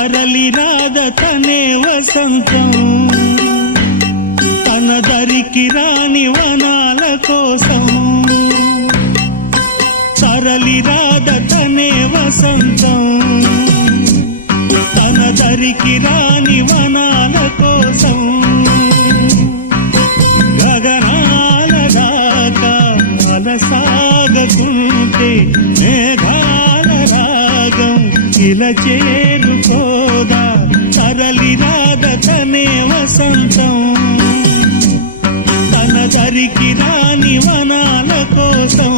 తరలి రాద తనే వసంతం తన దరికి రాని వనాల కోసం తరలి రాద తనే వసంతం తన దరికి రాని వనాల కోసం గగనాల దాకా అలసాగకుంటే మేఘాల రాగం ఇలా చేరుకోదా తరలి రాద తనే వసంతం తన దరికి రాని వనాల కోసం